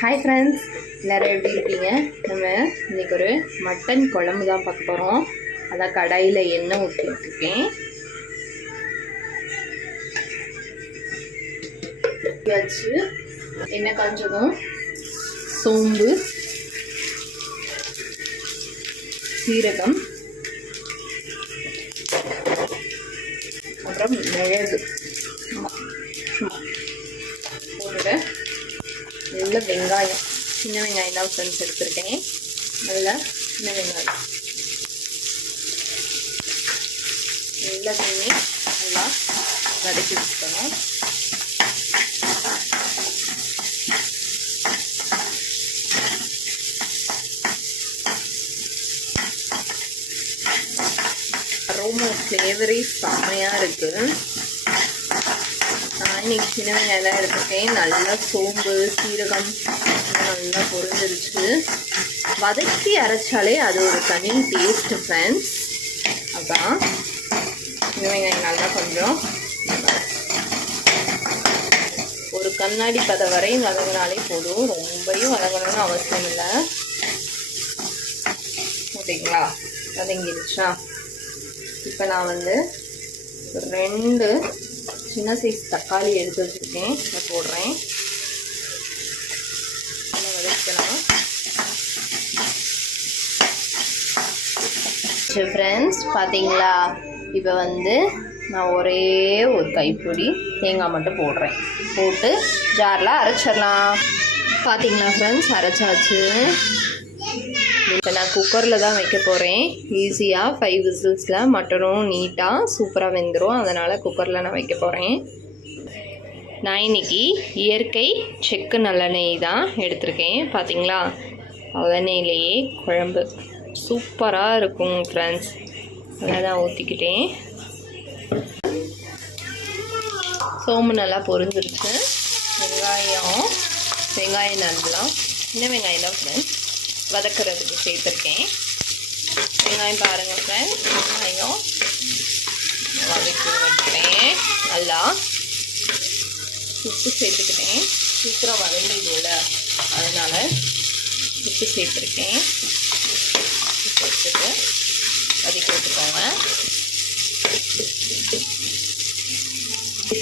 Hi friends, எல்லோரும் எப்படி இருக்கீங்க? நம்ம இன்றைக்கி ஒரு மட்டன் குழம்பு தான் பார்க்க போகிறோம். அதான் கடாயில் எண்ணெய் ஊற்றிட்டுருக்கேன். வச்சு எண்ணெய் காஞ்சதும் சோம்பு, சீரகம், அப்புறம் மிளகு போட்டுட்டு நல்ல வெங்காயம், சின்ன வெங்காயம் தான் ஃப்ரெண்ட்ஸ் எடுத்துருக்கேன். நல்ல சின்ன வெங்காயம் நல்லா தண்ணி நல்லா வதக்கி வச்சுக்கணும். அரோமா ஃப்ளேவரே செம்மையாக இருக்குது. நான் இன்னைக்கு சின்ன வெங்காயம் எடுத்துருக்கேன். நல்லா சோம்பு, சீரகம் நல்லா பொரிஞ்சிருச்சு. வதக்கி அரைச்சாலே அது ஒரு தனி டேஸ்ட் ஃப்ரெண்ட்ஸ். அதான் சின்ன வெங்காயம் நல்லா கொஞ்சம் ஒரு கண்ணாடி பதம் வரையும் வதங்கினாலே போதும். ரொம்பவும் வதங்கணும்னு அவசியம் இல்லை. ஓகேங்களா? வதங்கிடுச்சா? இப்போ நான் 2 சின்ன சைஸ் தக்காளி எடுத்து வச்சுருக்கேன். இதை போடுறேன். வதக்கலாம். ஃப்ரெண்ட்ஸ் பார்த்தீங்களா? இப்போ நான் ஒரே ஒரு கைப்பிடி தேங்காய் மட்டும் போடுறேன். போட்டு ஜாரில் அரைச்சிடலாம். பார்த்தீங்களா ஃப்ரெண்ட்ஸ், அரைச்சாச்சு. இப்போ நான் குக்கரில் தான் வைக்க போகிறேன். ஈஸியாக 5 விசில்ஸில் மட்டனும் நீட்டாக சூப்பராக வெந்துடும். அதனால் குக்கரில் நான் வைக்க போகிறேன். நான் இன்றைக்கி இயற்கை செக்கு நல்லெண்ணெய் தான் எடுத்திருக்கேன். பார்த்தீங்களா? நல்லெண்ணெயிலேயே குழம்பு சூப்பராக இருக்கும் ஃப்ரெண்ட்ஸ். அதை தான் ஊற்றிக்கிட்டேன். சோம்பு நல்லா பொரிஞ்சிருச்சு. வெங்காயம் நல்லா சின்ன வெங்காயம் தான் ஃப்ரெண்ட்ஸ் வதக்கிறதுக்கு சேர்த்துருக்கேன். வெங்காயம் பாருங்கள் ஃப்ரெண்ட்ஸ், வெங்காயம் வதக்கி விட்டுட்டேன். நல்லா உப்பு சேர்த்துக்கிட்டேன். சீக்கிரம் வதங்கிடும்ல, அதனால் உப்பு சேர்த்துருக்கேன். சேர்த்துட்டு வதக்கி விட்டுக்கோங்க.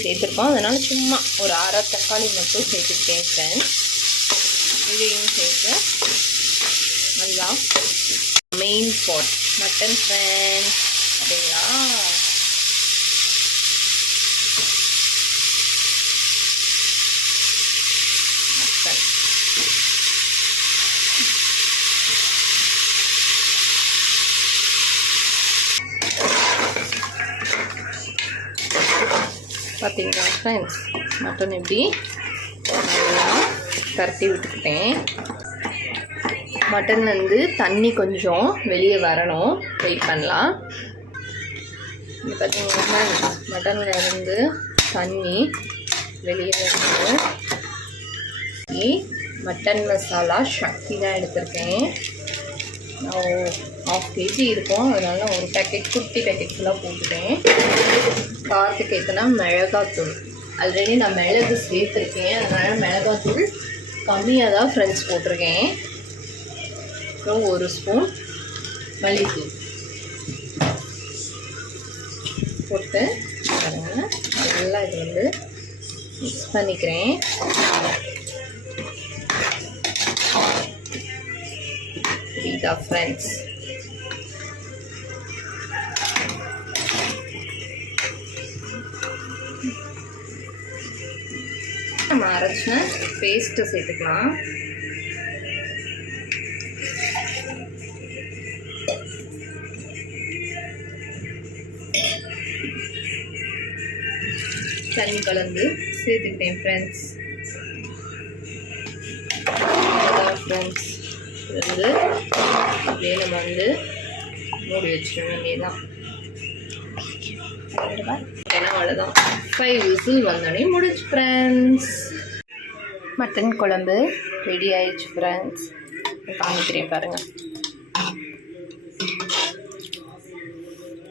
சேர்த்துருக்கோம், அதனால் சும்மா ஒரு அரை தக்காளி மட்டும் சேர்த்துக்கிட்டேன் ஃப்ரெண்ட்ஸ். இதையும் சேர்த்து நல்லா மெயின் பாட் மட்டன் ஃப்ரெண்ட்ஸ். அப்படிங்களா? மட்டன் பார்த்தீங்களா ஃப்ரெண்ட்ஸ்? மட்டன் எப்படி நல்லா பரட்டி விட்டுக்கிட்டேன். மட்டன் தண்ணி கொஞ்சம் வெளியே வரணும். வெயிட் பண்ணலாம். இது பார்த்தீங்கன்னா மட்டனில் இருந்து தண்ணி வெளியே வருது. மட்டன் மசாலா சக்தி தான் எடுத்திருக்கேன். நான் 1/2 kg இருக்கும். அதனால ஒரு பேக்கெட், குட்டி பேக்கெட் ஃபுல்லாக போட்டுட்டேன். காரத்துக்கு ஏற்றினா மிளகாத்தூள். ஆல்ரெடி நான் மிளகு சேர்த்துருக்கேன். அதனால் மிளகாத்தூள் கம்மியாக தான் ஃப்ரெண்ட்ஸ் போட்டிருக்கேன். அப்புறம் 1 ஸ்பூன் மல்லித்தூள் போட்டு நல்லா இது மிக்ஸ் பண்ணிக்கிறேன். புரியுதா ஃப்ரெண்ட்ஸ்? நம்ம அரைச்ச பேஸ்ட்டு சேர்த்துக்கலாம். தண்ணி கலந்து சேர்த்துக்கிட்டேன் ஃப்ரெண்ட்ஸ். ஃப்ரெண்ட்ஸ் அப்படியே நம்ம மூடி வச்சிட வேண்டியதான். ஏன்னா அவ்வளோதான். 5 விசில் வந்தோடனே முடிச்சு ஃப்ரெண்ட்ஸ். மட்டன் குழம்பு ரெடி ஆயிடுச்சு ஃப்ரெண்ட்ஸ். காமிக்கிறேன் பாருங்கள்.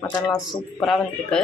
மட்டன்லாம் சூப்பராக வந்திருக்கு.